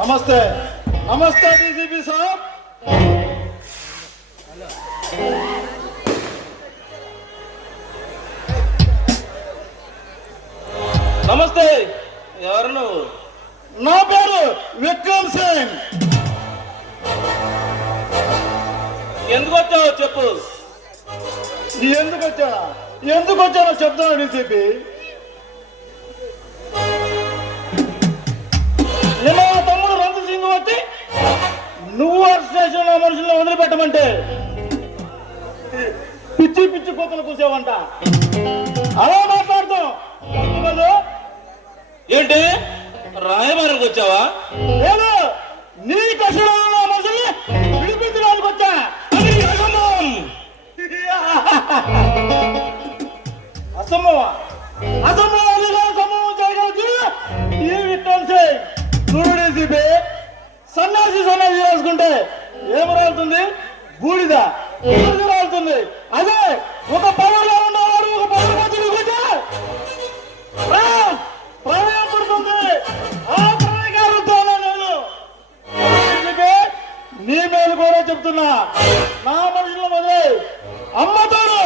नमस्ते नमस्ते डीजीपी साहब నమస్తే. ఎవరు నువ్వు? నా పేరు విక్రమ్ సింగ్. ఎందుకు వచ్చావు చెప్పు. ఎందుకు వచ్చానో చెప్తాను డీసీపీ. నిన్న తమ్ముడు రంజిత్ సింగ్ వచ్చి నువ్వు స్టేషన్ లో మనుషులను వదిలిపెట్టమంటే పిచ్చి పిచ్చి కోతలు కూసేవంట. అలా మాట్లాడుతాం. ఏంటి రాయబారికి వచ్చావా? లేదు, నీ కష్టంలో మనుషుల్ని విడిపించడానికి వచ్చా. అసంభవం జరగవచ్చు. ఈ విక్రమ్ సింగ్ చూడు డీసీపీ, సన్నాసి రాసుకుంటే ఏం రాలుతుంది? బూడిద రాలుతుంది. అదే ఒక పవర్లో ఉన్నవాడు ఒక పవర్ మధ్య ప్రళయం పడుతుంది. ఆ ప్రళయకారుతోనే నేను నీ మేలు కూడా చెప్తున్నా. నా మనుషుల మొదలై అమ్మతాడు.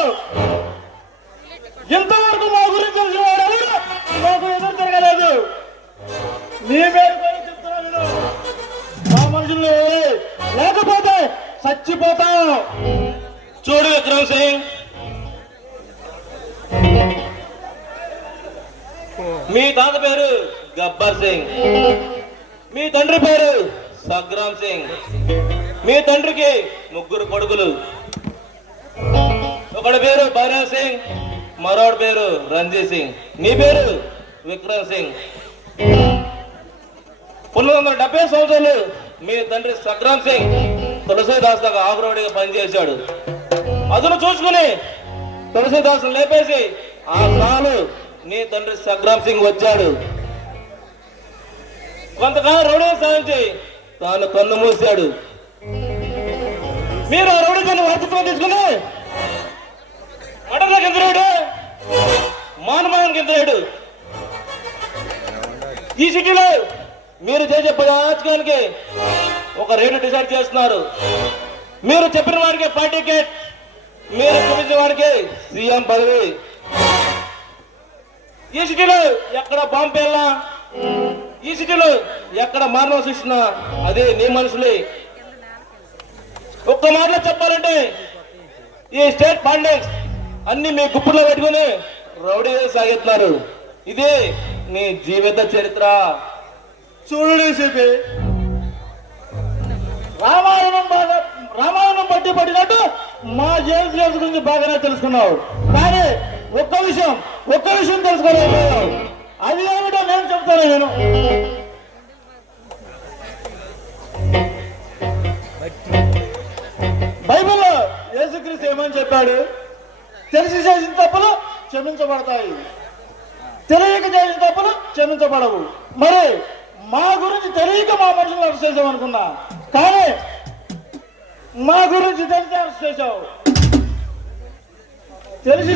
ఇంతవరకు మా గురించి తెలిసిన వాడు మాకు ఎదురు తిరగలేదు. నీ మేలు కూడా చెప్తున్నాను నేను. మా మనుషులు లేకపోతే చచ్చిపోతాం. చూడు విక్రమ్ సింగ్, మీ తాత పేరు గబ్బర్ సింగ్, మీ తండ్రి పేరు సగ్రామ్ సింగ్. మీ తండ్రికి 3 కొడుకులు. ఒకడి పేరు భైరవ్ సింగ్, మరోడి పేరు రంజిత్ సింగ్. నీ పేరు విక్రమ్ సింగ్. 1970 సంవత్సరాలు మీ తండ్రి సగ్రామ్ సింగ్ తులసీదాస్ దాకా ఆకురోడిగా పనిచేశాడు. అతను చూసుకుని తులసీదాస్ లేపేసి ఆ సాలు నీ తండ్రి సగ్రామ్ సింగ్ వచ్చాడు. కొంతకాలం రౌడీ సాధించి తాను కన్ను మూశాడు. మీరు ఆ రౌడీ కన్ను వర్తిత్వం తీసుకుని మటన్లకు ఎదురాడు, మానమానానికి ఎదురాడు. ఈ సిటీలో మీరు చేసే పదార్థానికి ఒక రేటు డిసైడ్ చేస్తున్నారు. మీరు చెప్పిన వాడికి పార్టీ టికెట్, మీరు చూపించిన వాడికి సీఎం పదవి. ఈ సిటీలో ఎక్కడ బాంబు పేల్లా, ఈ సిటీలో ఎక్కడ మానవ సృష్టిన అదే నీ మనుషులే. ఒక్క మాటలో చెప్పాలంటే ఈ స్టేట్ పాలిటిక్స్ అన్ని మీ గుప్పుల్లో పెట్టుకుని రౌడీ సాగిస్తున్నారు. ఇదే నీ జీవిత చరిత్ర. చూడు సిపి, రామాయణం బట్టి పట్టినట్టు మా జేమ్స్ గురించి బాగానే తెలుసుకున్నావు. కానీ ఒక్క విషయం తెలుసుకోలేకపోయావు. అది ఏమిటో నేను చెప్తాను. నేను బైబిల్లో యేసుక్రీస్తు ఏమని చెప్పాడు? తెలిసి చేసిన తప్పులు క్షమించబడతాయి, తెలియక చేసిన తప్పులు క్షమించబడవు. మరి మా గురించి తెలియక మా మనుషులు అరెస్ట్ చేసామనుకున్నా, కానీ మా గురించి తెలిసి అరెస్ట్ చేశావు. తెలిసి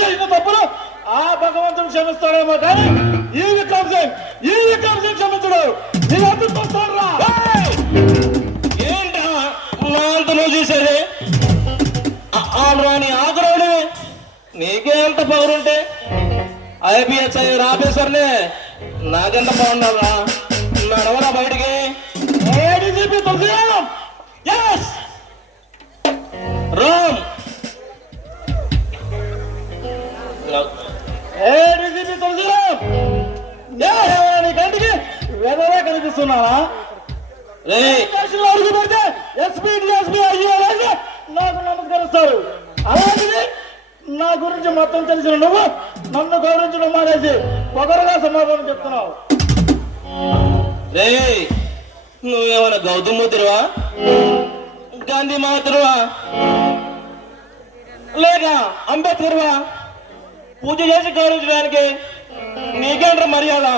చేసిన తప్పులు ఆ భగవంతుడు క్షమిస్తాడేమో, కానీ ఈ విక్రమ్ సింగ్ క్షమించడు. నీ ఎందుకు వస్తాడురా? ఏంటా నా అంత నువ్వు చూసేది? రాని ఆకురాడు, నీకే ఎంత పవరుంటే ఐపీఎస్ ఆఫీసర్నే నాకెంత బాగుండాలా? నడవరా బయటికి. ADGP Tulasiram, S Ram. ADGP Tulasiram, నీ కంటికి వెదవే కనిపిస్తున్నానా? అడుగు పెడితే ఎస్పీ డిఎస్పీ అయ్యేలాగా నాకు నమస్కరిస్తారు. అలాంటిది నా గురించి మొత్తం తెలిసిన నువ్వు నన్ను గౌరవించడం మానేసి పొగరుగా సమాధానం చెప్తున్నావు. నువ్వేమన్నా గౌతమ్ బుద్ధుడువా, గాంధీ మహాత్ముడువా, లేక అంబేద్కర్వా? పూజ చేసి గౌరవించడానికి నీకేంట్రా మర్యాద?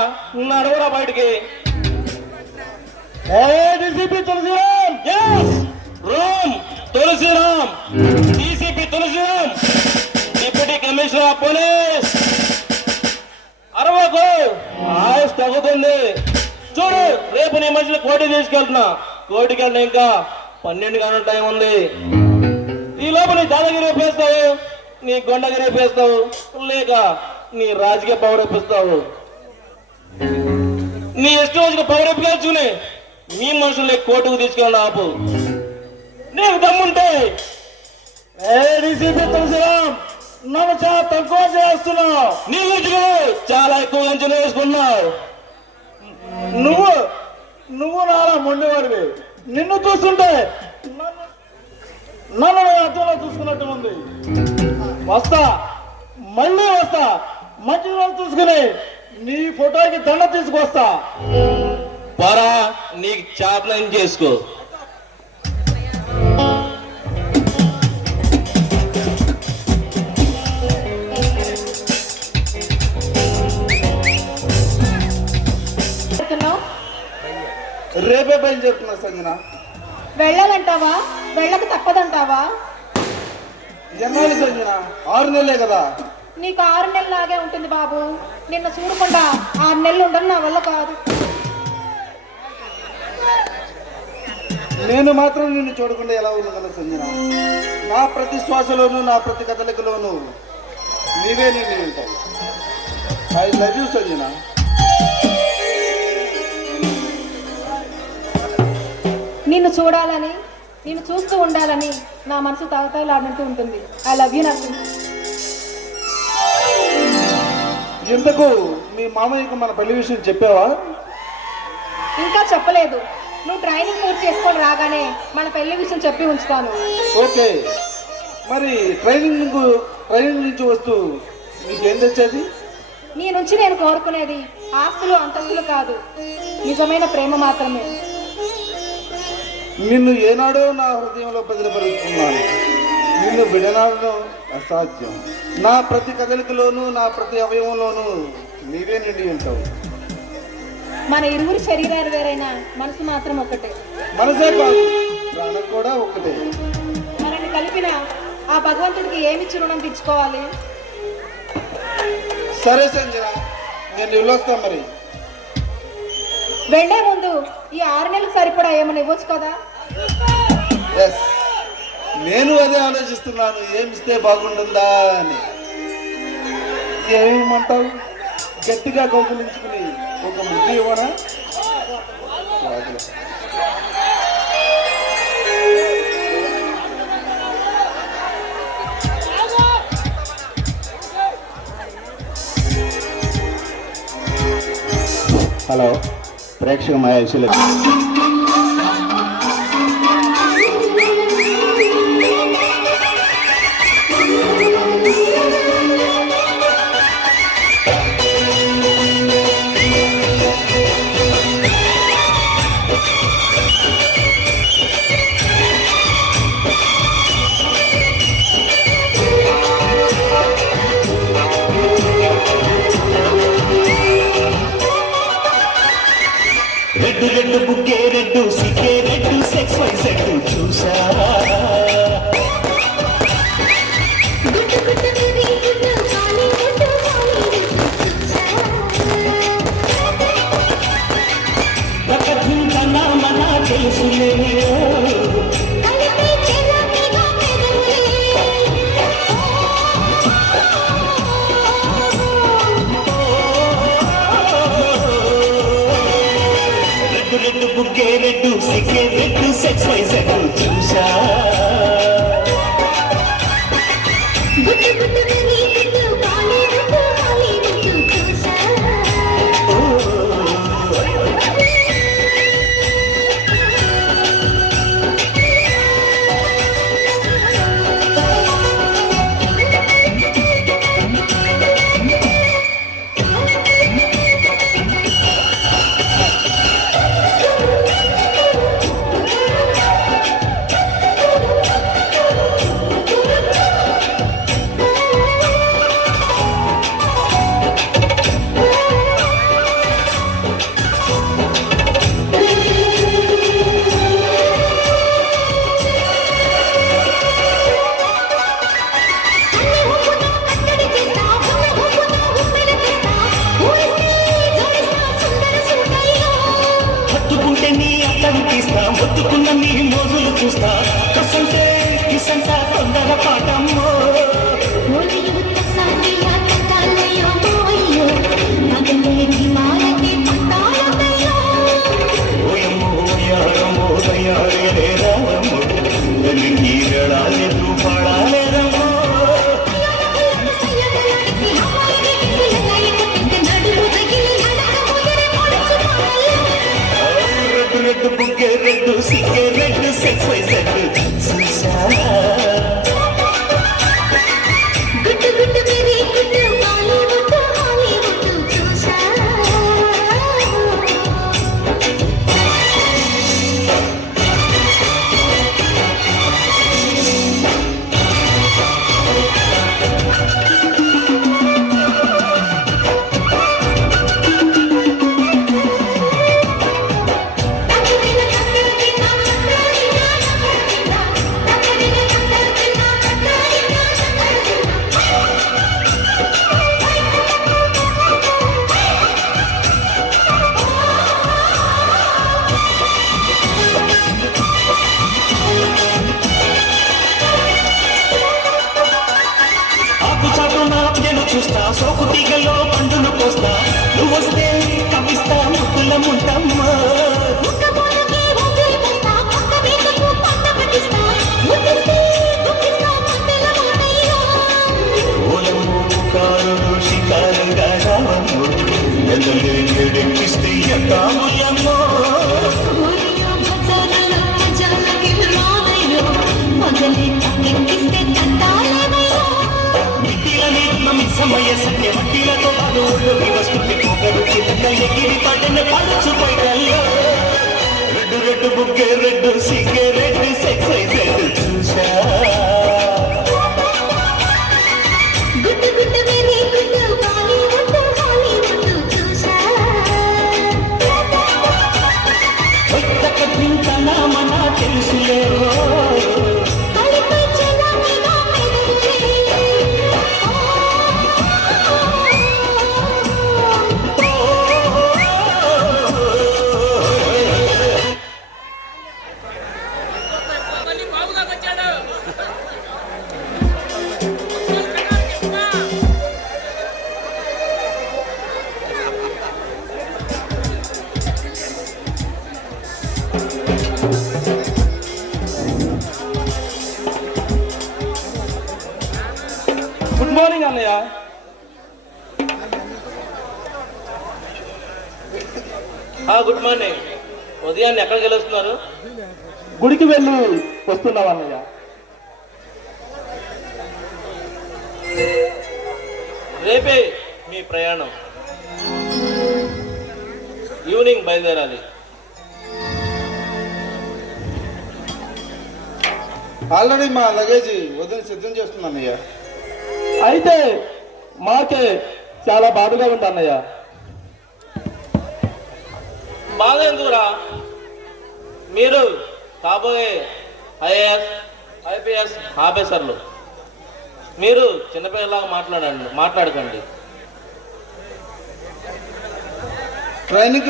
నడవరా బయటికి. DCP Tulsiram, Ram Tulsiram, DCP Tulsiram, deputy commissioner of police. అరవకు, ఆయుష్ తగ్గుతుంది. చూడు, రేపు నీ మనుషులు కోర్టుకి తీసుకెళ్తున్నా. కోర్టుకి వెళ్ళి ఇంకా 12 గంటల టైం ఉంది. ఈ లోపు నీ దాదాగిరి రేపేస్తావు, నీ గొండగిరి రేపేస్తావు, లేక నీ రాజకీయ పవర్ రేపిస్తావు. నీ ఇష్టం వచ్చిన పవర్ రేపుకొని మీ మనుషుల్ని కోర్టుకు తీసుకెళ్ళి ఆపు. నీకు దమ్ముంటే. డీసీపీ తులసిరామ్, నన్ను చాలా తక్కువ చేస్తున్నావు. నీ గురించి చాలా ఎక్కువ అంచనా వేసుకున్నావు. నువ్వు నాలా మొండివాడివి. నిన్ను చూస్తుంటే నన్ను అర్థంలో చూసుకున్నట్టు ఉంది. మళ్ళీ వస్తా, మంచి రోజు చూసుకుని నీ ఫోటోకి దండ తీసుకొస్తా. పరా, నీకు చాపనం చేసుకో. రేపే బయలుదేరుతున్నా సంజన. వెళ్ళాలంటావా? వెళ్ళక తప్పదంటావా? ఎన్నాళ్ళు సంజన? 6 నెలలే కదా. నీకు 6 నెలలు లాగే ఉంటుంది బాబు. నిన్న చూడకుండా 6 నెలలు ఉండడం నా వల్ల కాదు. నేను మాత్రం నిన్ను చూడకుండా ఎలా ఉండగలను సంజన? నా ప్రతి శ్వాసలోనూ, నా ప్రతి కదలికలోనూ నీవే నిన్ను ఉంటావు. I love you Sanjana. నిన్ను చూడాలని, నిన్ను చూస్తూ ఉండాలని నా మనసు తగతగలాడుతూ ఉంటుంది. I love you nursing. ఇంతకు మీ మామయ్యకు మన పెళ్లి విషయం చెప్పావా? ఇంకా చెప్పలేదు. నువ్వు ట్రైనింగ్ పూర్తి చేసుకొని రాగానే మన పెళ్లి విషయం చెప్పి ఉంచుతాను. ఓకే. మరి ట్రైనింగ్ నుంచి వస్తూ నీకేం తెచ్చేది? నీ నుంచి నేను కోరుకునేది ఆస్తులు అంతస్తులు కాదు, నిజమైన ప్రేమ మాత్రమే. నిన్ను ఏనాడో నా హృదయంలో భద్రపరుచుకున్నాను. నిన్ను విడనాడడం అసాధ్యం. నా ప్రతి కదలికలోనూ, నా ప్రతి అవయవంలోనూ నీవే నిండి ఉంటావు. మన ఇరువురి శరీరాలు వేరైనా మనసు మాత్రం ఒకటే. మనసే కాదు, ప్రాణం కూడా ఒకటే. మనల్ని కలిపిన ఆ భగవంతుడికి ఏమిచ్చి రుణం తెచ్చుకోవాలి? సరే సంజన, నేను వెళ్ళొస్తాను. మరి వెళ్లే ముందు ఈ 6 నెలలకు సరిపడా ఏమైనా ఇవ్వచ్చు కదా? ఎస్, నేను అదే ఆలోచిస్తున్నాను. ఏమిస్తే బాగుంటుందా అని. ఏమంటావు? గట్టిగా కౌగులించుకుని ఒక ముద్దు ఇవ్వనా? హలో, ప్రేక్షక మహేశ్వరి. రెడ్డు బుక్కే రెడ్డు సిక్కే రెడ్డు సెక్స్ వై సెడ్డు చూసా కన్నా మన తెలుసులే రెడ్డు బుక్కే రెడ్డు సిక్కే రెడ్డు సెక్స్ వై సెడ్డు చూసా మొత్తుకున్న నీ మోజులు చూస్తా కసంటే కిసంట తొందర పాటమ్మో ఓయమ్మో యారమ్మో దయారేరామో నీరడాలేదు పాడాలేదమ్మో రెడ్డు బుక్కే రెడ్డు సిక్కే రెడ్డు సెక్స్ వై సెడ్డు చూసా చూస్తా సోకు తీగలో పండును పోస్తా నువ్వు వస్తే కవిస్తా ముక్కుల ముంటమ్మా ఓలము కారు షికారుగా రావమ్ము ఎడెక్కిస్తే ఎంతాముయమ్మో సమయ సత్య వడ్డీలతో పాటు వస్తుంది పొగరు చిన్న ఎగిరి పడిన పడుచు పైటల్లో రెడ్డు రెడ్డు బుక్కే రెడ్డు సిగ్గే రెడ్డు సెక్స్ వై సెడ్డు చూసా మన తెలుసులే గుడ్ మార్నింగ్ అన్నయ్య. Good morning. ఉదయాన్నే ఎక్కడికి వెళ్ళొస్తున్నారు? గుడికి వెళ్ళి వస్తున్నాం అన్నయ్య. రేపే మీ ప్రయాణం, ఈవినింగ్ బయలుదేరాలి. ఆల్రెడీ మా లగేజీ వదిలి సిద్ధం చేస్తున్నాను అన్నయ్య. అయితే మాకే చాలా బాధగా ఉంది అన్నయ్య. బాధ ఎందుకురా? మీరు కాబోయే ఐఏఎస్ ఐపీఎస్ ఆఫీసర్లు. మీరు చిన్నపిల్లలాగా మాట్లాడకండి. ట్రైనింగ్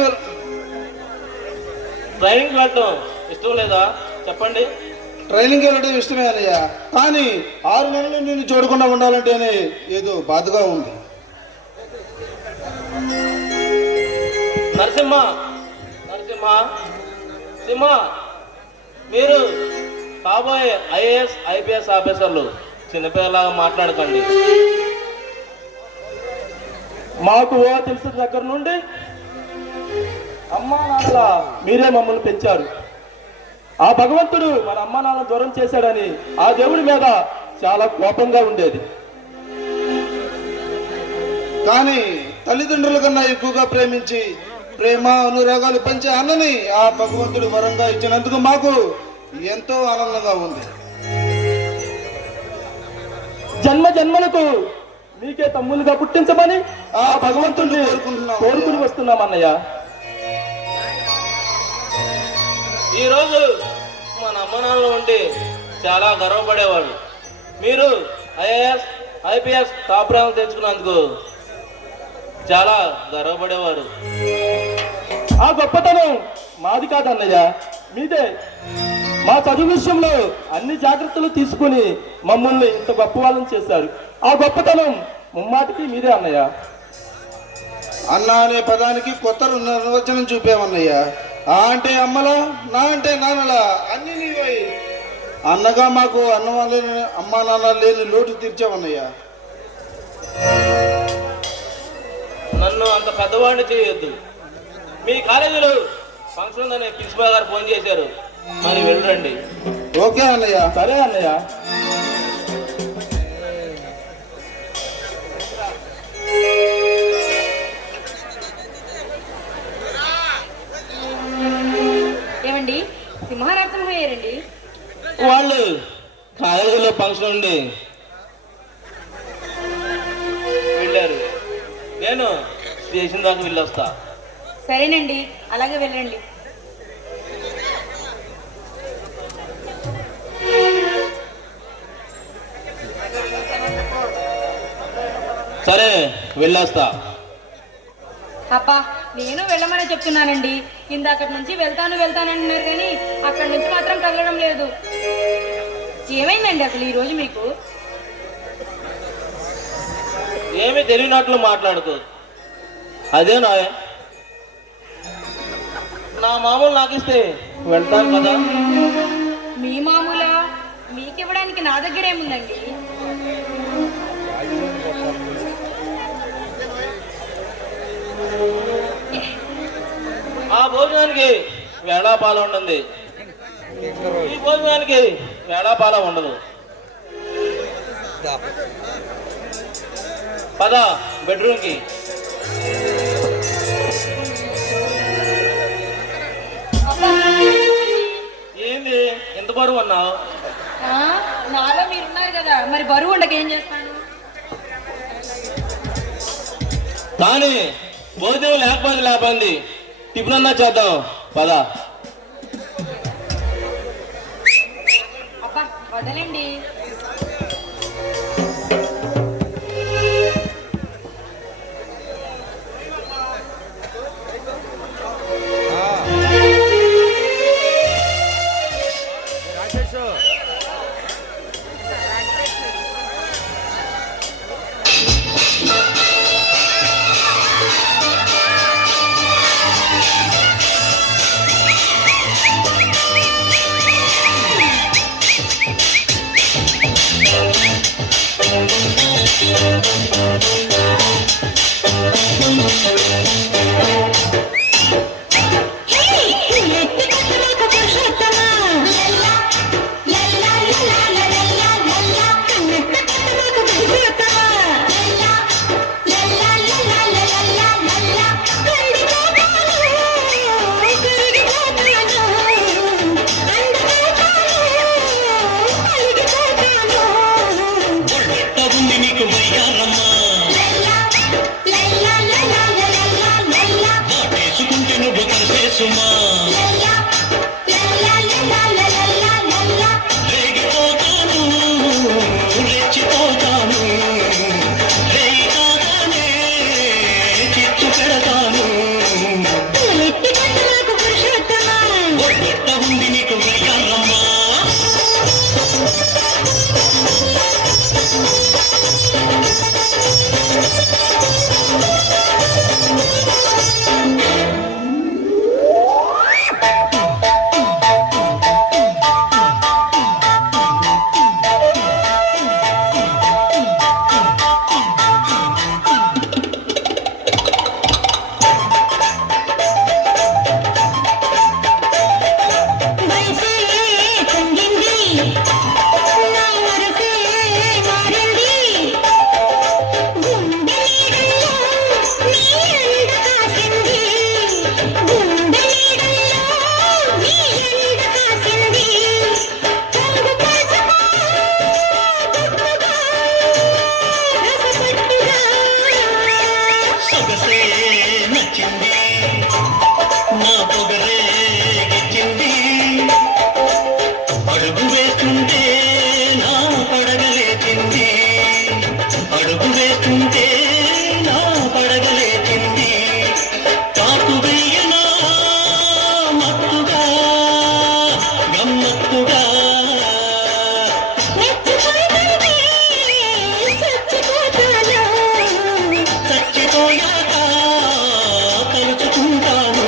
వెళ్ళటం ఇష్టం లేదా చెప్పండి? ట్రైనింగ్ వెళ్ళడం ఇష్టమే అన్నయ్య, కానీ 6 నెలలు నిన్ను చూడకుండా ఉండాలంటేనే ఏదో బాధగా ఉంది. నరసింహ మీరు కాబోయే ఐఏఎస్ ఐపీఎస్ ఆఫీసర్లు చిన్నపిల్లలాగా మాట్లాడకండి. మాకు తెలిసిన దగ్గర నుండి అమ్మా నాన్నల మీరే మమ్మల్ని పెంచారు. ఆ భగవంతుడు మన అమ్మా నాన్న దూరం చేశాడని ఆ దేవుడి మీద చాలా కోపంగా ఉండేది. కానీ తల్లిదండ్రుల కన్నా ఎక్కువగా ప్రేమించి ప్రేమ అనురాగాలు పంచే అన్నని ఆ భగవంతుడు వరంగా ఇచ్చినందుకు మాకు ఎంతో ఆనందంగా ఉంది. జన్మ జన్మలకు మీకే తమ్ములుగా పుట్టించమని ఆ భగవంతుడిని కోరుకుని వస్తున్నాం అన్నయ్య. ఈరోజు మన అమ్మ నాన్నలు ఉంటే చాలా గర్వపడేవాడు. మీరు ఐఏఎస్ ఐపీఎస్ టాప్ ర్యాంక్ తెచ్చుకున్నందుకు చాలా గర్వపడేవారు. ఆ గొప్పతనం మాది కాదన్నయ్య, మీదే. మా చదువు విషయంలో అన్ని జాగ్రత్తలు తీసుకుని మమ్మల్ని ఇంత గొప్ప వాళ్ళని చేశారు. ఆ గొప్పతనం ముమ్మాటికి మీదే అన్నయ్య. అన్న అనే పదానికి కొత్త నిర్వచనం చూపేవన్నయ్య. ఆ అంటే అమ్మలా, నా అంటే నాన్నలా, అన్ని నీవై అన్నగా మాకు అమ్మా నాన్న లేని లోటు తీర్చావన్నయ్య. నన్ను అంత పెద్దవాడిని చేయొద్దు. మీ కాలేజీలో ఫంక్షన్ ఉందని ప్రిన్సిపాల్ గారు ఫోన్ చేశారు, మరి వెళ్ళండి. ఓకే అన్నయ్య. సరే అన్నయ్య. ఏమండి, సింహనరసింహ అయ్యారండి? వాళ్ళు కాలేజీలో ఫంక్షన్ ఉండి వెళ్ళారు. నేను స్టేషన్ దాకా వెళ్ళొస్తా. సరేనండి, అలాగే వెళ్ళండి. సరే వెళ్ళొస్తా. అబ్బా, నేను వెళ్ళమని చెప్తున్నానండి. ఇందాకటి నుంచి వెళ్తానంటున్నారు కానీ అక్కడి నుంచి మాత్రం కదలడం లేదు. ఏమైందండి అసలు ఈరోజు మీకు? ఏమీ తెలియనట్లు మాట్లాడుకో. అదేనా నా మామూలు నాకు ఇస్తే వెళ్తాను కదా. మీ మామూలా? మీకివ్వడానికి నా దగ్గర ఏముందండి? ఆ భోజనానికి వేళాపాలం ఉంటుంది, ఈ భోజనానికి వేళాపాలం ఉండదు. పద బెడ్రూమ్కి. ఏంది ఎంత బరువు అన్నావు? నాలో మీరున్నారు కదా, మరి బరువు ఉండక ఏం చేస్తాను? కానీ భోజనం లేకపోయింది, టిఫిన్ అన్నా చేద్దాం పద. అబ్బా వదలండి. Hey, అడుగు వేస్తుంటే నా పడగలేచింది, అడుగు వేస్తుంటే నా పడగలేచింది. కాపు వెయ్యనా మత్తుగా గమ్మత్తుగా చచ్చిపోయాక తలుచుకుంటాను.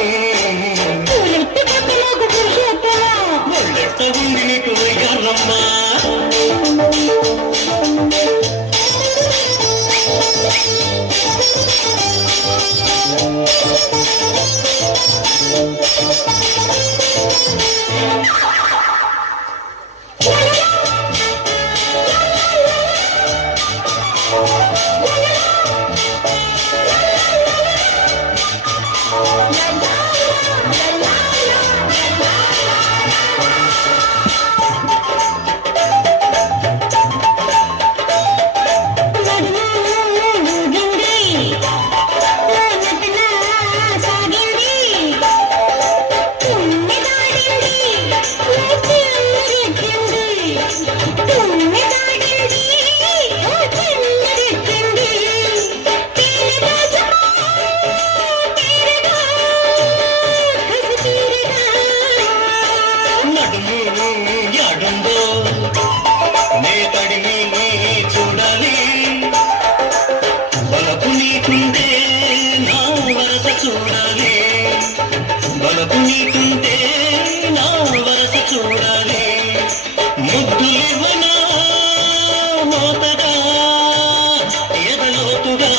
ఒళ్ళెట్ట ఉంది నీకు వయ్యారమ్మా. చూడాలి బలపు నీకుంటే నా వరస చూడాలి, బలపు నీకుంటే నా వరస చూడాలి. ముద్దులివ్వనా మోతగా ఎదలోతుగా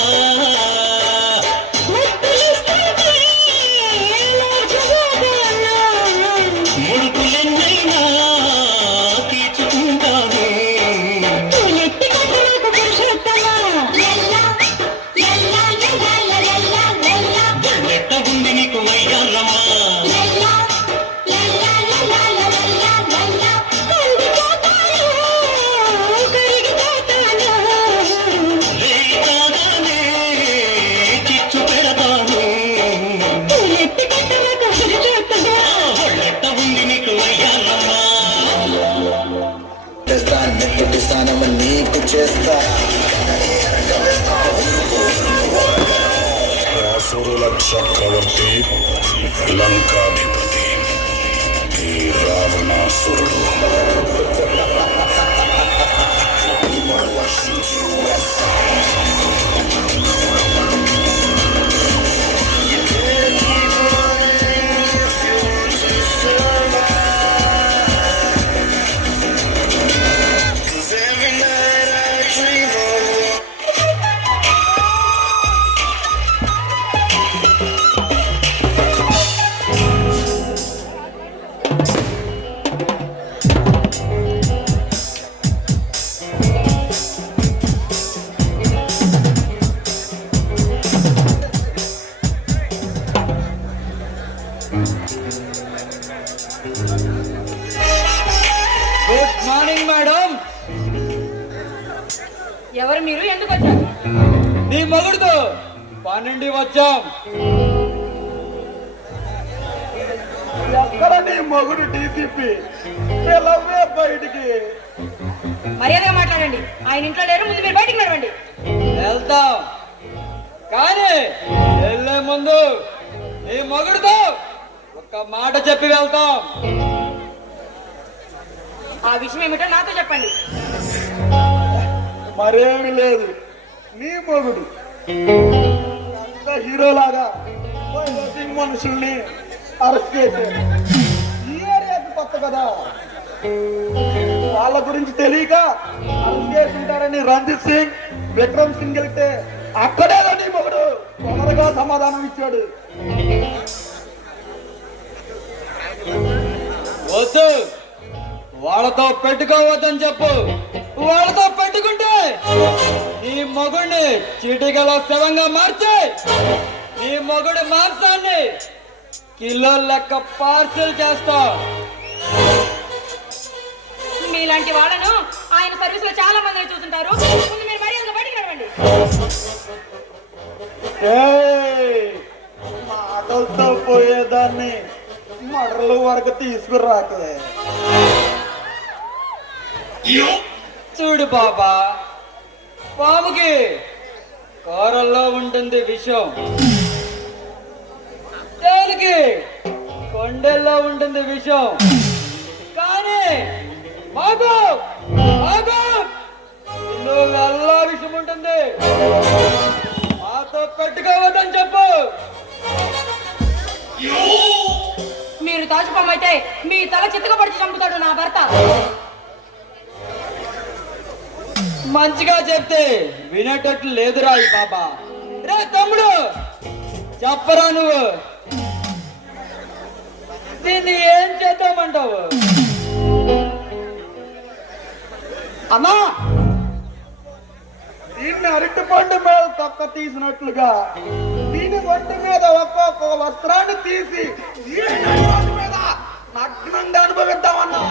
ముడుకులెన్నైనా తీర్చుకుంటాను. ఎట్ట ఉంది నీకు వయ్యారమ్మా. రేతాగానే చిచ్చు పెడతాను. ఎట్ట ఉంది నీకు వయ్యారమ్మా. స్థానము నీకు చేస్తా. అసురుల చక్రవర్తి లంకాధిపతి ఈ రావణాసురుడు. Good morning madam. ఎవరు మీరు, ఎందుకు వచ్చారు? నీ మగుడుతో పన్నెండు వచ్చాం. ఎక్కడ నీ మొగుడు డీసీపీ? పిలవే బయటికి. మర్యాదగా మాట్లాడండి. ఆయన ఇంట్లో లేరు, ముందు మీరు బయటికి నడవండి. వెళ్తాం, కానీ వెళ్ళే ముందు నీ మగుడుతో ఒక్క మాట చెప్పి వెళ్తాం. ఆ విషయం ఏమిటో నాతో చెప్పండి. మరేమి లేదు, నీ మొగుడు అంత హీరోలాగా మనుషుల్ని అరెస్ట్ చేశారు. ఈ ఏరియాకి కొత్త కదా, వాళ్ళ గురించి తెలియక అరెస్ట్ చేసుకుంటారని రంజిత్ సింగ్, విక్రమ్ సింగ్ వెళ్తే అక్కడే నీ మొగుడు తొందరగా సమాధానం ఇచ్చాడు. వద్దు, వాళ్ళతో పెట్టుకోవద్దని చెప్పు. వాళ్ళతో పెట్టుకుంటే నీ మొగుడిని చీటికలో శవంగా మార్చి నీ మొగుడి మాంసాన్ని కిలో లెక్క పార్సల్ చేస్తా. మీలాంటి వాళ్ళను ఆయన సర్వీస్ లో చాలా మంది చూస్తుంటారు. ముందు మీరు మర్యాదగా బయటికి నడవండి. మాటలతో పోయేదాన్ని మడల వరకు తీసుకురాకే. చూడు బాబా, పాముకి కూరల్లో ఉంటుంది విషం, తేలికి కొండల్లో ఉంటుంది విషం, కానీ మాకు మాకు అల్లా విషయం ఉంటుంది. మాతో పెట్టుకోవద్దని చెప్పు. మీరు తాచుపామైతే మీ తల చిత్తకపడిచి చంపుతాడు నా భర్త. మంచిగా చెప్తే వినేటట్లు లేదురా ఈ బాబా. రే తమ్ముడు, చెప్పరా నువ్వు, దీన్ని ఏం చేద్దామంటావు? అన్నా, దీన్ని అరటిపండు మీద తొక్క తీసినట్లుగా దీని ఒంటి మీద ఒక్కొక్క వస్త్రాన్ని తీసి దీని మీద నగ్నంగా అనుభవిద్దామన్నా.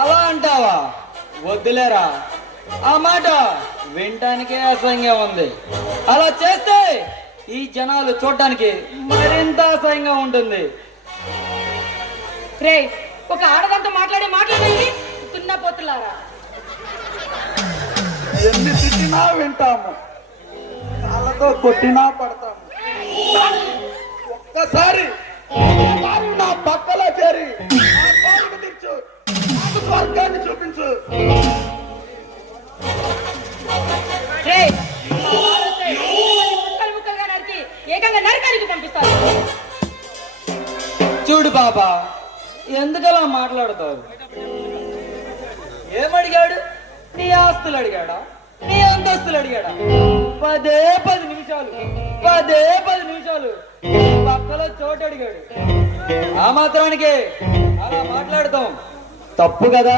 అలా అంటావా? వద్దులేరా, ఆ మాట వినటానికే అసహ్యంగా ఉంది. అలా చేస్తే ఈ జనాలు చూడటానికి మరింత అసహ్యంగా ఉంటుంది. రే, ఒక ఆడదంతా మాట్లాడండి తున్నపోతులారా. ఎన్ని తిట్టినా వింటాము, వాళ్ళతో కొట్టినా పడతాము. ఒక్కసారి నా పక్కలో చేరి నా పాలకు తెచ్చు, నాకు స్వర్గాన్ని చూపించు. రే, ముక్కలుగా నరికి ఏకంగా నరకానికి పంపిస్తారు. చూడు బాబా, ఎందుకలా మాట్లాడతావు? ఏమడిగాడు? నీ ఆస్తులు అడిగాడా? నీ అంతస్తులు అడిగాడా? 10 నిమిషాలు పక్కలో చోటు అడిగాడు. ఆ మాత్రానికి అలా మాట్లాడతాం తప్పు కదా?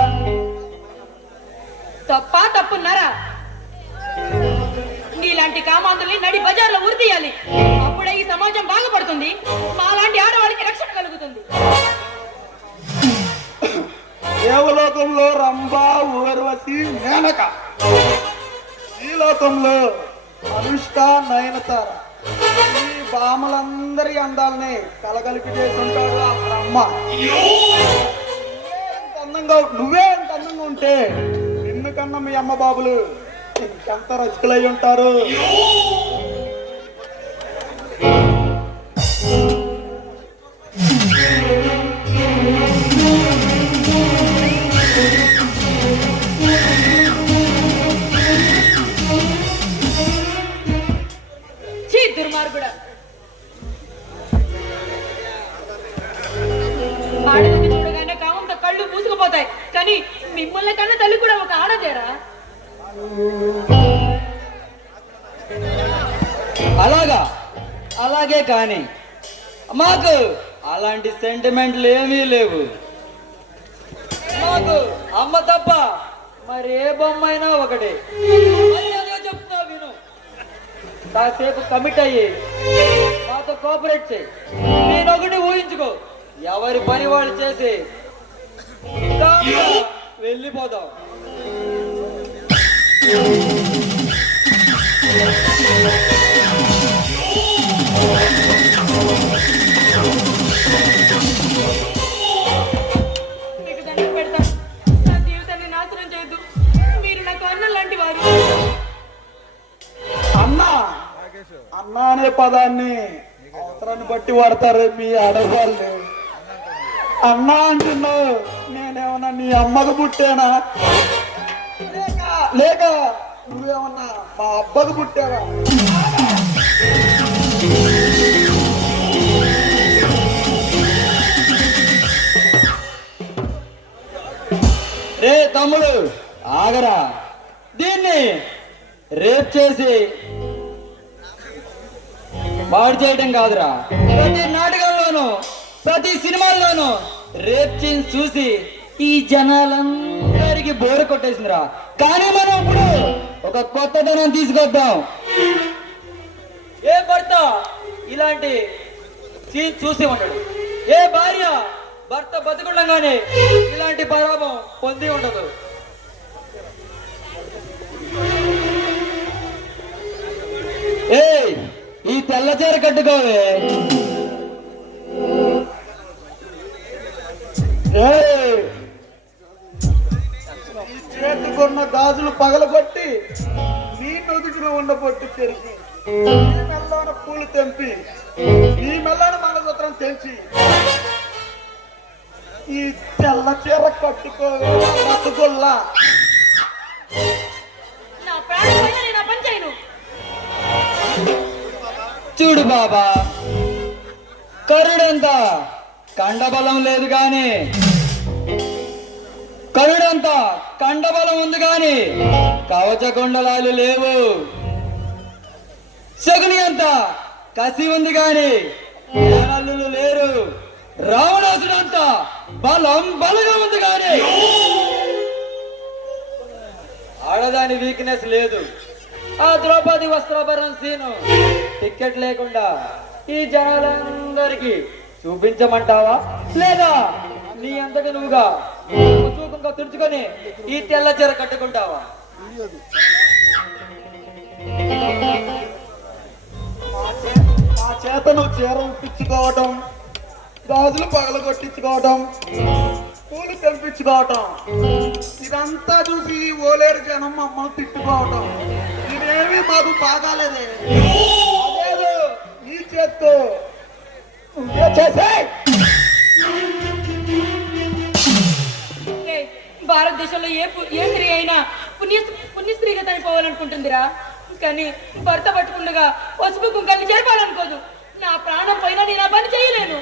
తప్పున్నారా? నీలాంటి కామాంతుల్ని నడి బజార్లో ఉరి తీయాలి. అప్పుడే ఈ సమాజం బాగుపడుతుంది, మాలాంటి ఆడవాళ్ళకి రక్షణ కలుగుతుంది. దేవలోకంలో రంభా, ఊర్వశి, మేనక, ఈ లోకంలో అనుష్క, నయనతార, ఈ భామలందరి అందాలని కలగలిపి చేస్తుంటాడు ఆ బ్రహ్మ. నువ్వే ఎంత అందంగా ఉంటే నిన్ను కన్నా మీ అమ్మ బాబులు ఇంకెంత రసికులై ఉంటారు. దుర్మార్గుడా, ఆడదాన్ని చూడగానే కామంతో కళ్ళు మూసుకుపోతాయి, కానీ మిమ్మల్ని కన్నా తల్లి కూడా ఒక ఆడదేరా? అలాగే కానీ మాకు అలాంటి సెంటిమెంట్లు ఏమీ లేవు. మాకు అమ్మ తప్ప మరి ఏ బొమ్మ అయినా ఒకటే. చెప్తా విను, కాసేపు కమిట్ అయ్యి మాతో కోఆపరేట్ చేయి. నేను ఒకటి ఊహించుకో, ఎవరి పని వాళ్ళు చేసి వెళ్ళిపోదాం. మీకు దండం పెడతాను, నా జీవితాన్ని నాశనం చేయొద్దు. మీరు నాకు అన్న లాంటి వారు. అన్నా అనే పదాన్ని అవసరాన్ని బట్టి వాడతారు మీ ఆడవాళ్ళు. అన్నా అంటున్నావు, నేనేమన్నా నీ అమ్మకు పుట్టానా? లేక నువ్వేమన్నా మా అబ్బకు పుట్టావా? రే తమ్ముడు, ఆగరా. దీన్ని రేప్ చేసి బాడు చేయడం కాదురా. ప్రతి నాటకంలోనూ ప్రతి సినిమాల్లోనూ రేప్ సీన్స్ చూసి ఈ జనాలందరికీ బోరు కొట్టేసిందిరా. కానీ మనం ఇప్పుడు ఒక కొత్తదనం తీసుకొద్దాం. ఏ భర్త ఇలాంటి సీన్ చూసి ఉండడు, ఏ భార్య భర్త బతికుండగానే ఇలాంటి పరాభం పొంది ఉండదు. ఈ తెల్లచీర కట్టుకోవే. పెట్టుకున్న గాజులు పగలగొట్టి నీ నొదుటిలో ఉన్న బొట్టు తెరిచి నీ మెల్లోన పూలు తెంపి నీ మెల్లోన మంగళసూత్రం తెంచి ఈ తెల్ల చీర కట్టుకోవే బతుకుల్లా. నా ప్రాణం పోయినా నేను ఆ పని చేయను. చూడు బాబా, కరుడంత కండబలం లేదు గాని కరుడంత కండబలం ఉంది గాని కవచ కొండలాలు లేవు. శకుని అంత కసి ఉంది గాని నేనల్లులు లేరు. రావణాసుడంత బలంగా ఉంది గాని ఆడదాని వీక్నెస్ లేదు. ఆ ద్రౌపది వస్త్రాభరణం సీను టికెట్ లేకుండా ఈ జనాలందరికీ చూపించమంటావా, లేదా నీ అంతగా నువ్వుగా చూకంగా తుడుచుకొని ఈ తెల్ల చీర కట్టుకుంటావా? ఆ చేత నువ్వు చీర ఉప్పించుకోవటం, గాజులు పగలగొట్టించుకోవటం, పూలు తెంపించుకోవటం, ఇదంతా చూసి ఈ ఓలేరు జనం మమ్మల్ని తిట్టుకోవటం ఇదేమీ మాకు బాగాలేదే. అదేదో నీ చేత్తో నువ్వే చేసేయ్. భారతదేశంలో ఏ స్త్రీ అయినా పుణ్యస్త్రీగా చనిపోవాలనుకుంటుందిరా. కానీ భర్త పట్టుకుండగా పసుపు కుంకాన్ని చేర్పాలనుకోదు. నా ప్రాణం పైన నేను ఆ పని చేయలేను.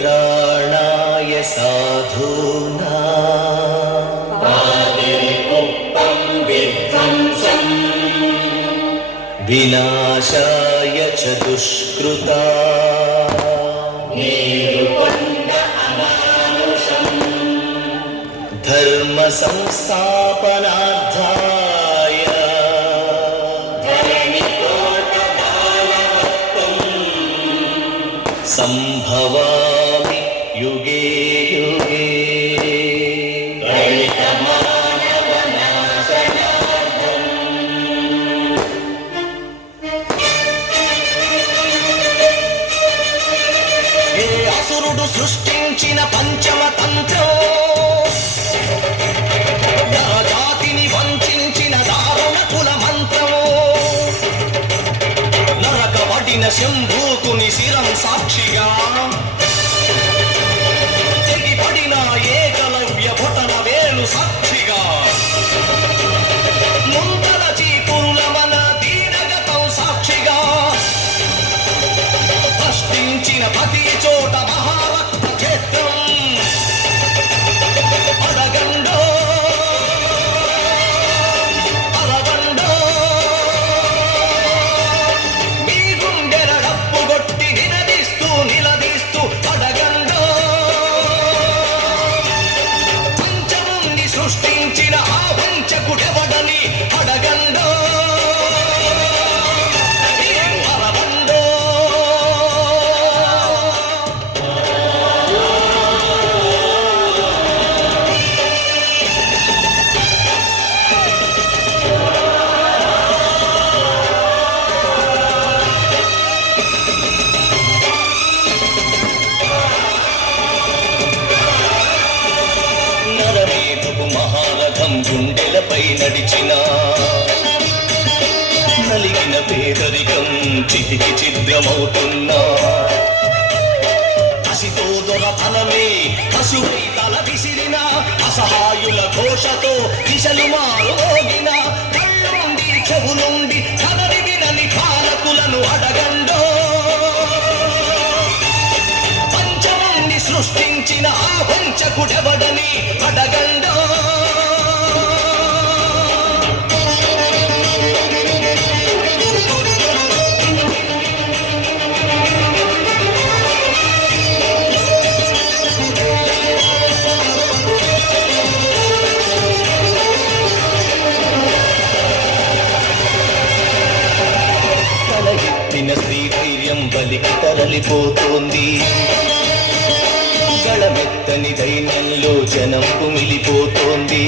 परित्राणाय साधूनां विनाशाय च दुष्कृता धर्म संस्थापनार्थाय संभवामि युगे युगे ఏ అసురుడు సృష్టించిన పంచమ తంత్రం జాతిని వంచిన దారుణ కుల మంత్రము నరకబడిన శంభూకుని శిరం సాక్షిగా తెగిపడిన ఏకలవ్య భుటన వేలు సాక్షిగా ముందల చీపురుల మన దీనగతం సాక్షిగా ప్రశ్నించిన ప్రతి చోట మహారక్త క్షేత్రం అడగండో అరగండో మీ గుండెల డప్పు కొట్టి నిలదీస్తూ అడగండో పంచముని సృష్టించిన ఆ వంచకుడెవడని అడగండో అరగండో నరమేధపు మహారథం గుండెలపై నడిచిన నలిగిన పేదరికం చితికి ఛిద్రమవుతున్నా అసితో దొరతనమే పశువై తల విసిరిన అసహాయుల ఘోషతో దిశలు మారుమోగిన కళ్ళుండి చెవులుండి కదలి వినని పాలకులను అడగండో పంచముని సృష్టించిన ఆ వంచకుడెవడని అడగండో. తలెత్తిన స్త్రీ ధైర్యం బలికి తరలిపోతోంది. గళమెత్తని దైన్యంలో జనం కుమిలిపోతోంది.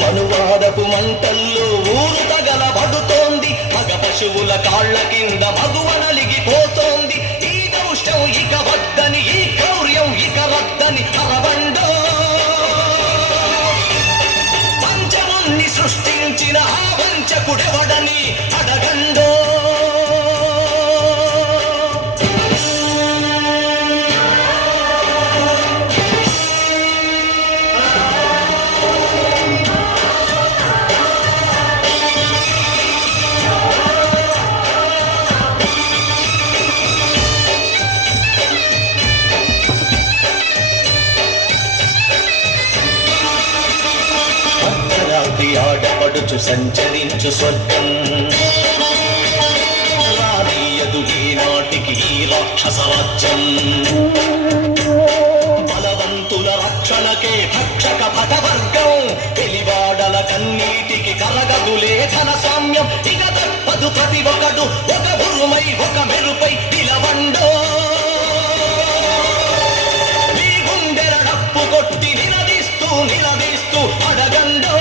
మనువాదపు మంటల్లో ఊరు తగలబడుతోంది. మగ పశువుల కాళ్ల కింద మగువ నలిగిపోతోంది. ఈ దౌష్టం ఇక వద్దని, ఈ క్రౌర్యం ఇక రద్దని అరవండో. పంచముణ్ణి సృష్టించిన ఆ వంచకుడెవడని అడగండో. ఆడపడుచు సంచరించు స్వర్గం రానీయదు ఈనాటికి ఈ రాక్షసరాజ్యం. బలవంతుల రక్షణకే భక్షక పటవర్గం. తెలివాడల కన్నీటికి కలగదులే ధన సామ్యం. ఇక తప్పదు ప్రతి ఒక్కడు ఒక ఉరుమై ఒక మెరుపై నిలవండో. మీ గుండెల డప్పు కొట్టి నిలదీస్తూ నిలదీస్తూ అడగండో.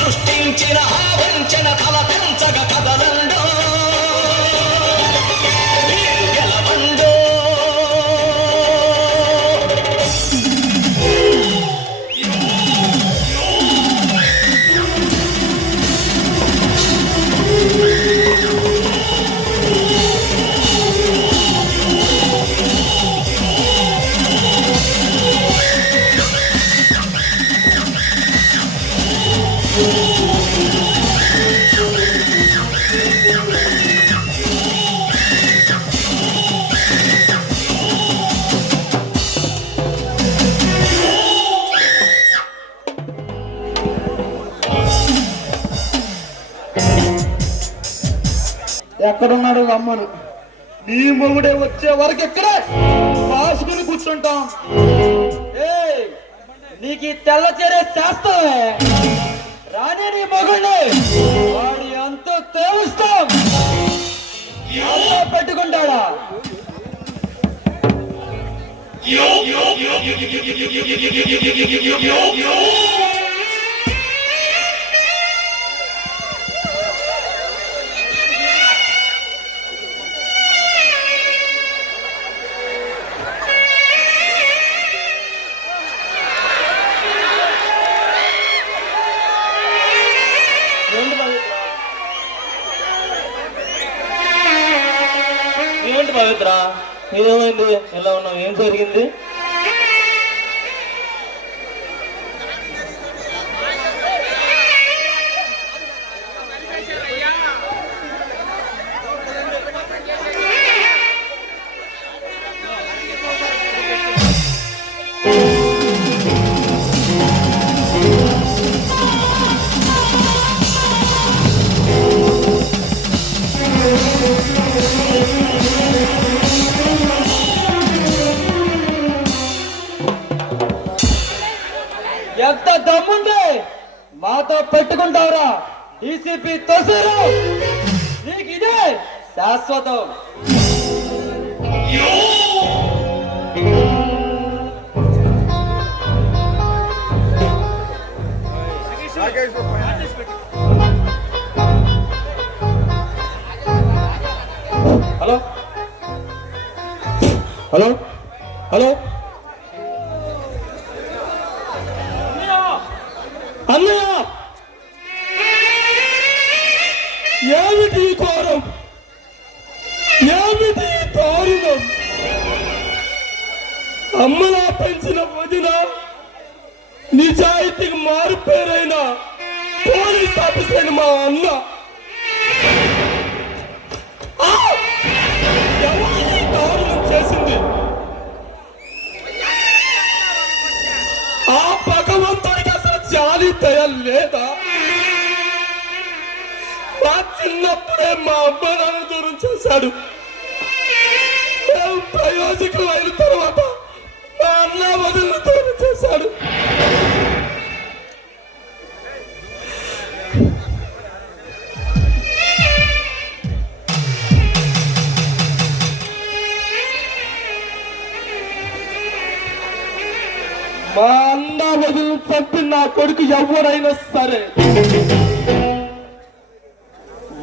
సృష్టించిన ఆ వంచన తల పెంచగ కదలండో. మీరు గెలవండో. ఎక్కడున్నాడు రమ్మను. నీ మొగుడే వచ్చే వరకు ఎక్కడే కాసుకుని కూర్చుంటాం. ఏయ్, నీకు ఈ తెల్ల చీరే చేస్తావే. రానే నీ మొగుడిని వాడి ఎంతో తేలుస్తాం. అలా పెట్టుకుంటాడా? ఏంటి పవిత్ర, ఏమైంది? ఎలా ఉన్నావు? ఏం జరిగింది? ఎంత దమ్ముంది మాతో పెట్టుకుంటావురా డీసీపీ తొసరు? నీకు ఇదే శాశ్వతం. హలో హలో హలో అన్నయ్య, ఏమిటి ఘోరం? ఏమిటి దారుణం? అమ్మలా పెంచిన వదిన నిజాయితీకి మారుపేరైన పోలీస్ ఆఫీసర్ మా అన్న చిన్నప్పుడే మా అమ్మ నాన్న దూరం చేశాడు. మేము ప్రయోజకులు అయిన తర్వాత మా అన్న వదిలిన దూరం చేశాడు. మా అన్న వదిలి చంపి నా కొడుకు ఎవరైనా సరే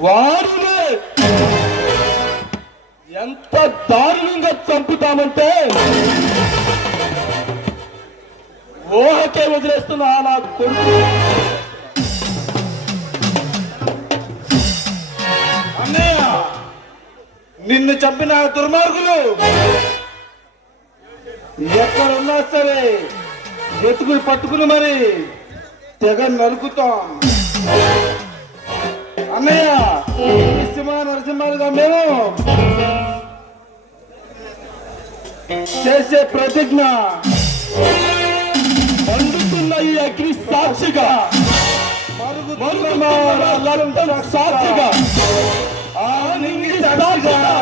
వాడినే ఎంత దారుణంగా చంపుతామంటే ఊహకే వదిలేస్తున్నా నా కొడుకు. అన్నయ్య, నిన్ను చంపిన ఆ దుర్మార్గులు ఎక్కడున్నా సరే వెతుకుని పట్టుకుని మరి తెగ నరుకుతాం. అన్నయ్య, నరసింహాలుగా మేము చేసే ప్రతిజ్ఞ మండుతున్న ఈ అగ్ని సాక్షిగా మరుగుతున్న లక్ష్యం సాక్షిగా ఆ నింగి సాక్షిగా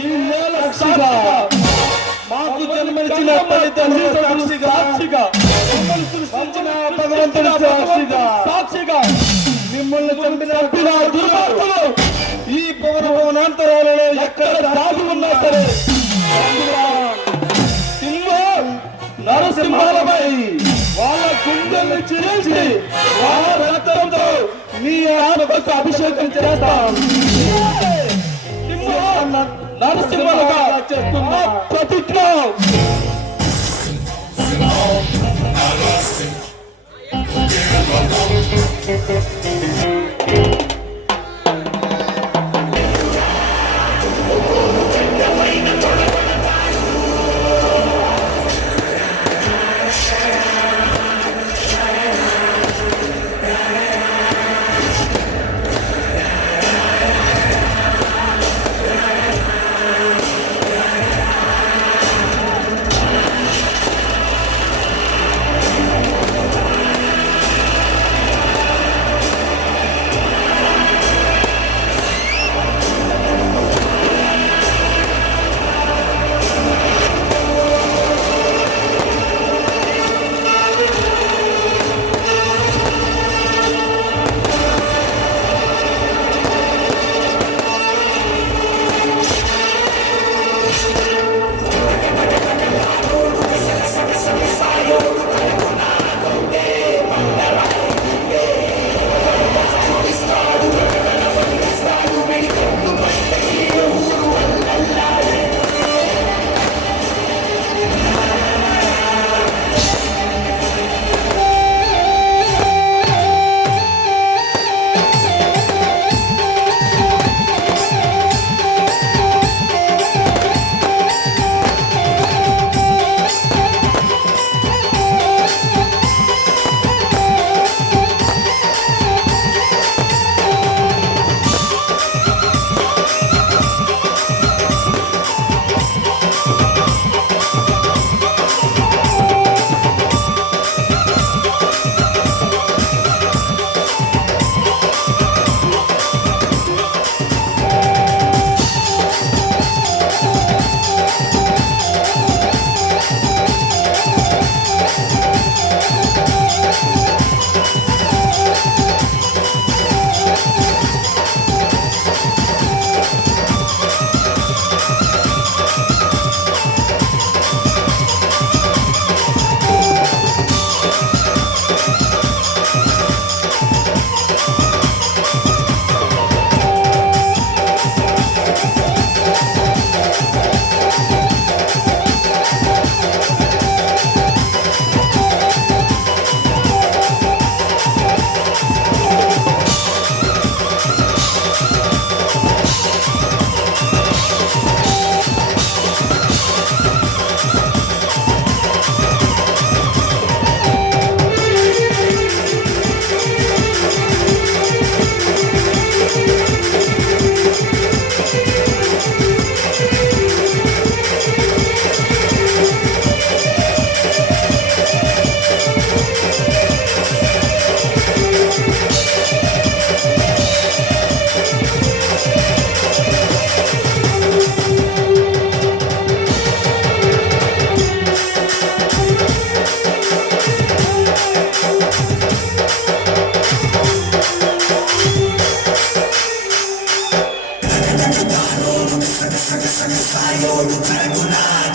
ఈ నేల సాక్షిగా మాకు జన్మనిచ్చిన తల్లిదండ్రుల సాక్షిగా మమ్మల్ని సృష్టించిన భగవంతుడి సాక్షిగా మిమ్మల్ని చంపిన దుర్మార్గులు ఈ భవనాంతరాలలో ఎక్కడ దాగి ఉన్నా సరే నరసింహాలపై వాళ్ళ గుండెల్ని చిరించి వాళ్ళ రక్తంతో మీ ఆత్మకు అభిషేకం చేస్తాం. నరసింహాలుగా చేస్తున్న ప్రతిజ్ఞ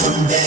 గుండె